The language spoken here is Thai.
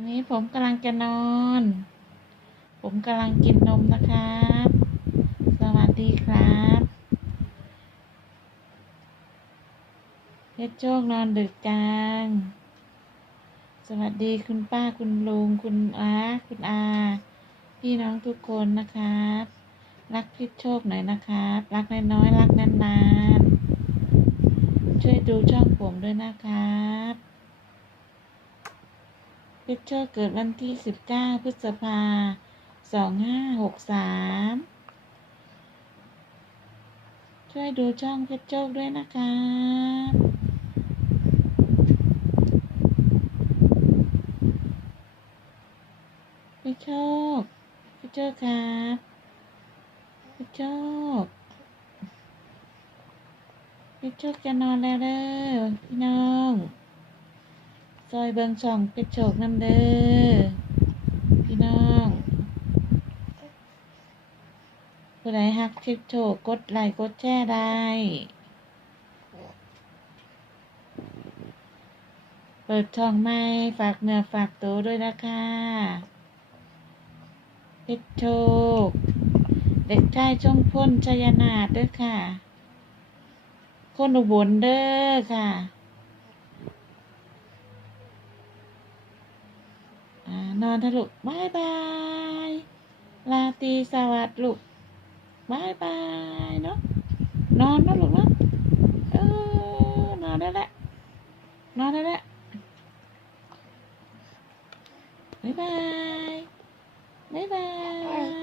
นนี้ผมกำลังจะนอน ผมกำลังกินนมนะครับ สวัสดีครับเพชรโชคนอนดึกจัง สวัสดีคุณป้าคุณลุงคุณอาคุณอา พี่น้องทุกคนนะครับ รักพิชโชคหน่อยนะครับ รักน้อยๆรักนานๆช่วยดูช่องผมด้วยนะครับ พิชโชคเกิดวันที่ 19 พฤษภา 2563 ช่วยดูช่องเพชรโชคด้วยนะครับพชรโชคพชรโชคครับพชรโชคพชรโชคจะนอนแล้วเด้อพี่น้อง ซอยเบิงช่องเพชรโชคนำเด้อพี่น้องผู้ใดฮักเพชรโชคกดไลค์กดแชร์ได้เปิดช่องใหม่ฝากเนื้อฝากตัวด้วยนะคะเพชรโชค เด็กชายช่องพ้นชยนาถด้วยค่ะ คนอุบลเด้อค่ะอ่า นอนเถอะลูกบายบายลาตีสวัสดิ์ลูกบายบายเนาะนอนนะลูกนะเออนอนได้แล้วนอนได้แล้วบายบายบายบาย